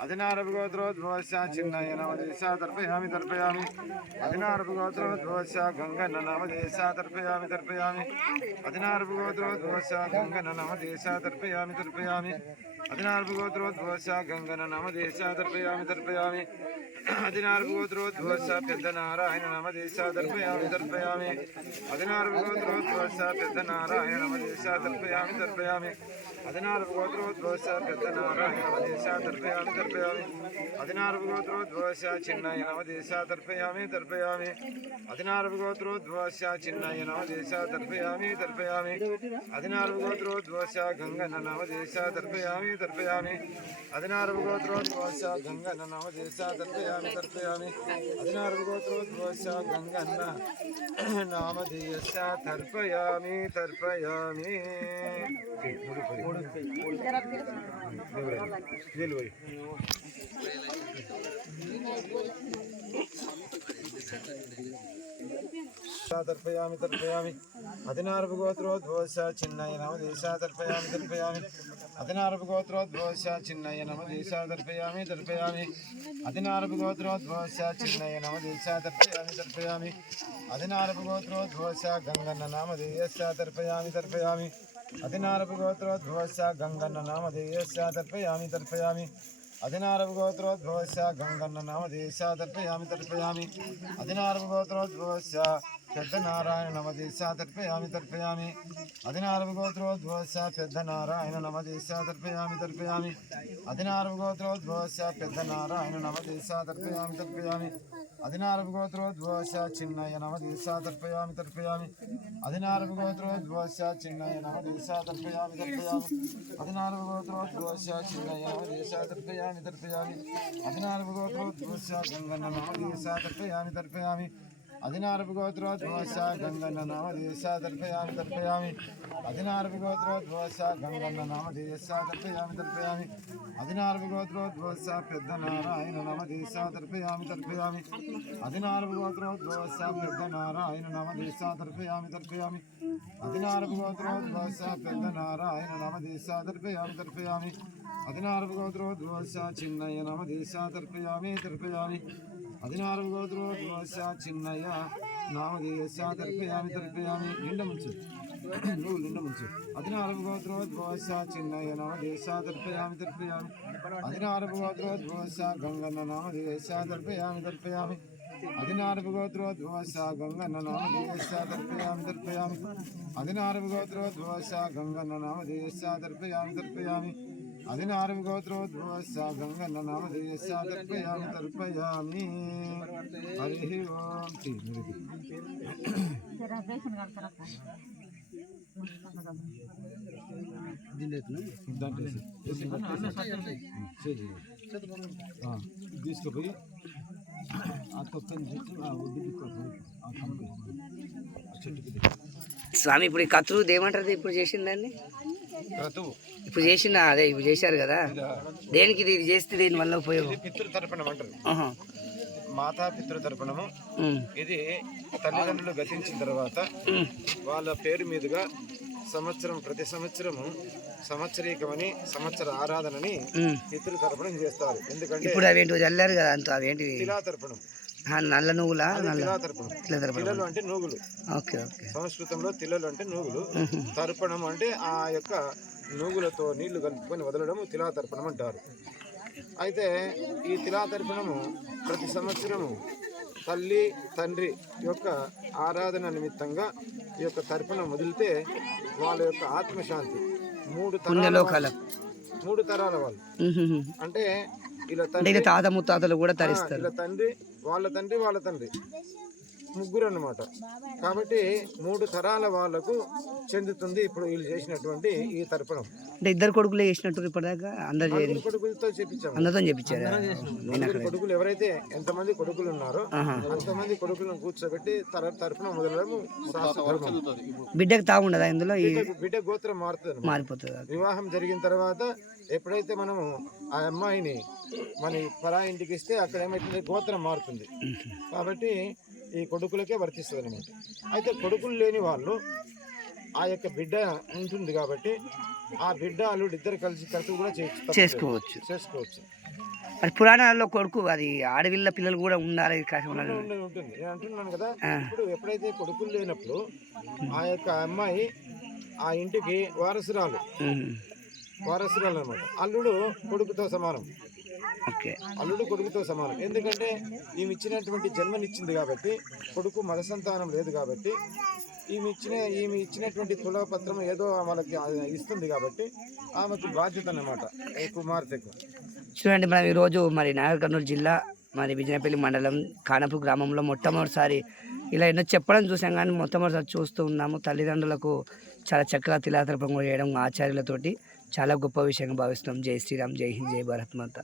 16 చిన్నయ్య నవదేశ తర్పయామి తర్పయామి 16 గంగన్న నవదేశ తర్పయామి తర్పయామి 16 గంగన్న నవదేశ తర్పయామి తర్పయామి 16 గంగన్న నవదేశ తర్పయామి తర్పయామి 16 పెద్ద నారాయణ నవదేశ తర్పయామి తర్పయామి 16 పెద్ద నారాయణ నవదేశ తర్పయామి తర్పయామి 16 పెద్ద నారాయణ నవదేశ తర్పయామి తర్పయామి 16 చిన్నయ్య నవదేశ తర్పయామి తర్పయామి 16 చిన్నయ్య నవదేశ తర్పయామి తర్పయామి 16 గంగన్న నవదేశ తర్పయామి తర్పయామి 16 గంగన్న నవదేశ తర్పయామి తర్పయామి 16 గంగన్న నామదేశ తర్పయామి తర్పయామి తర్పయామి తర్పయామి 16 చిన్నయ్య నవదేశ తర్పయామి తర్పయామి 16 చిన్నయ్య నవదేశ తర్పయామి తర్పయామి 16 చిన్నయ్య నవదేశ తర్పయామి తర్పయామి 16 గంగన్న నామదేశ తర్పయామి తర్పయామి 16 గంగన్న నామదేశ తర్పయామి తర్పయామి 16 గంగన్న నామదేశ తర్పయామి తర్పయామి 16 పెద్ద నారాయణ నవదేశ తర్పయామి తర్పయామి 16 పెద్ద నారాయణ నవదేశ తర్పయామి తర్పయామి 16 పెద్ద నారాయణ నవదేశ తర్పయామి తర్పయామి 16 చిన్నయ్య నవదేశ తర్పయామి తర్పయామి 16 చిన్నయ్య నవదేశ తర్పయామి తర్పయామి 16 చిన్నయ్య నవదేశ తర్పయామి తర్పయామి 16 గంగన్న నవదేశ తర్పయామి తర్పయామి 16 గంగన్న నామదేశ తర్పయామి తర్పయామి 16 గంగన్న నామదేశ తర్పయామి తర్పయామి 16 పెద్ద నారాయణ నవదేశ తర్పయామి తర్పయామి 16 పెద్ద నారాయణ నవదేశ తర్పయామి తర్పయామి 16 పెద్ద నారాయణ నవదేశ తర్పయామి తర్పయామి 16 చిన్నయ్య నవదేశ తర్పయామి తర్పయామి 16 చిన్నయ్య నామదేశ తర్పయామి తర్పయామి నిండ ముంచు నువ్వు నిండ ముంచు 16 చిన్నయ్య నామదేశ తర్పయామి తర్పయామి 16 గంగన్న నామదేశ తర్పయామి తర్పయామి 16 గంగన్న నామదేశ తర్పయామి తర్పయామి 16 గంగన్న నామదేశ తర్పయామి తర్పయామి 16 గంగన్న నామదేశ తర్పయామి తర్పయామి హరి ఓం తీసుకుపోయి స్వామి ఇప్పుడు ఈ కత్తులు ఏమంటారు ఇప్పుడు చేసిందాన్ని ఇప్పుడు చేసిన అదే ఇప్పుడు చేశారు కదా దేనికి ఇది చేస్తే దీని వల్ల ఉపయోగం పితృతర్పణం అంటారు మాతా పితృతర్పణము ఇది తల్లిదండ్రులు గతించిన తర్వాత వాళ్ళ పేరు మీదుగా సంవత్సరం ప్రతి సంవత్సరము సంవత్సరీకమని సంవత్సర ఆరాధనని పితృతర్పణం చేస్తారు. ఎందుకంటే ఇప్పుడు అవేంటి చల్లారు కదా అంత అవేంటి తిలాతర్పణం నల్ల నువ్వులా తిలలు అంటే నూగులు. సంస్కృతంలో తిలలు అంటే నూగులు, తర్పణం అంటే ఆ యొక్క నూగులతో నీళ్లు కలుపుకొని వదలడము తిలాతర్పణం అంటారు. అయితే ఈ తిలాతర్పణము ప్రతి సంవత్సరము తల్లి తండ్రి యొక్క ఆరాధన నిమిత్తంగా ఈ యొక్క తర్పణం వదిలితే వాళ్ళ యొక్క ఆత్మశాంతి మూడు తరాల వాళ్ళు అంటే ఇలా తండ్రి తాత ముత్తాతలు కూడా తరిస్తారు. ఇలా తండ్రి వాళ్ళ తండ్రి ముగ్గురు అన్నమాట. కాబట్టి మూడు తరాల వాళ్లకు చెందుతుంది ఇప్పుడు వీళ్ళు చేసినటువంటి ఈ తర్పణం. అంటే ఇద్దరు కొడుకులే చేసినట్టు ఇప్పటిదాకా అందరు కొడుకులతో చెప్పించాము. అందరితో చెప్పించారు. కొడుకులు ఎవరైతే ఎంతమంది కొడుకులు ఉన్నారో అంతమంది కొడుకులను కూర్చోబెట్టి తర్పణం మొదలడం బిడ్డకు తాగుండదా ఇందులో? బిడ్డ గోత్రం మారిపోతుంది. వివాహం జరిగిన తర్వాత ఎప్పుడైతే మనము ఆ అమ్మాయిని మన పరా ఇంటికి ఇస్తే అక్కడ ఏమైతుంది, గోత్రం మారుతుంది. కాబట్టి ఈ కొడుకులకే వర్తిస్తుంది అన్నమాట. అయితే కొడుకులు లేని వాళ్ళు ఆ యొక్క బిడ్డ ఉంటుంది కాబట్టి ఆ బిడ్డ అల్లుడు ఇద్దరు కలిసి కూడా చేసుకోవచ్చు. మరి పురాణాల్లో కొడుకు అది ఆడవిల్ల పిల్లలు కూడా ఉండాలి ఉంటుంది. నేను అంటున్నాను కదా, ఇప్పుడు ఎప్పుడైతే కొడుకులు లేనప్పుడు ఆ యొక్క అమ్మాయి ఆ ఇంటికి వారసురాలు అనమాట. అల్లుడు కొడుకుతో సమానం. ఎందుకంటే ఈమె ఇచ్చినటువంటి జన్మనిచ్చింది కాబట్టి, కొడుకు మగ సంతానం లేదు కాబట్టి, ఈమె ఇచ్చినటువంటి తులపత్రం ఏదో వాళ్ళకి ఇస్తుంది కాబట్టి ఆమెకు బాధ్యత అన్నమాట కుమార్తెకు. చూడండి, మనం ఈరోజు మరి నాగర్ కర్నూలు జిల్లా మరి విజయపల్లి మండలం కానపూర్ గ్రామంలో మొట్టమొదటిసారి ఇలా ఎన్నో చెప్పడం చూసాం, కానీ మొట్టమొదటిసారి చూస్తూ ఉన్నాము. తల్లిదండ్రులకు చాలా చక్కగా తిలాతర్పణ చేయడం ఆచార్యులతోటి చాలా గొప్ప విషయంగా భావిస్తాం. జై శ్రీరామ్, జై హింద్, జై భారత్ మాత.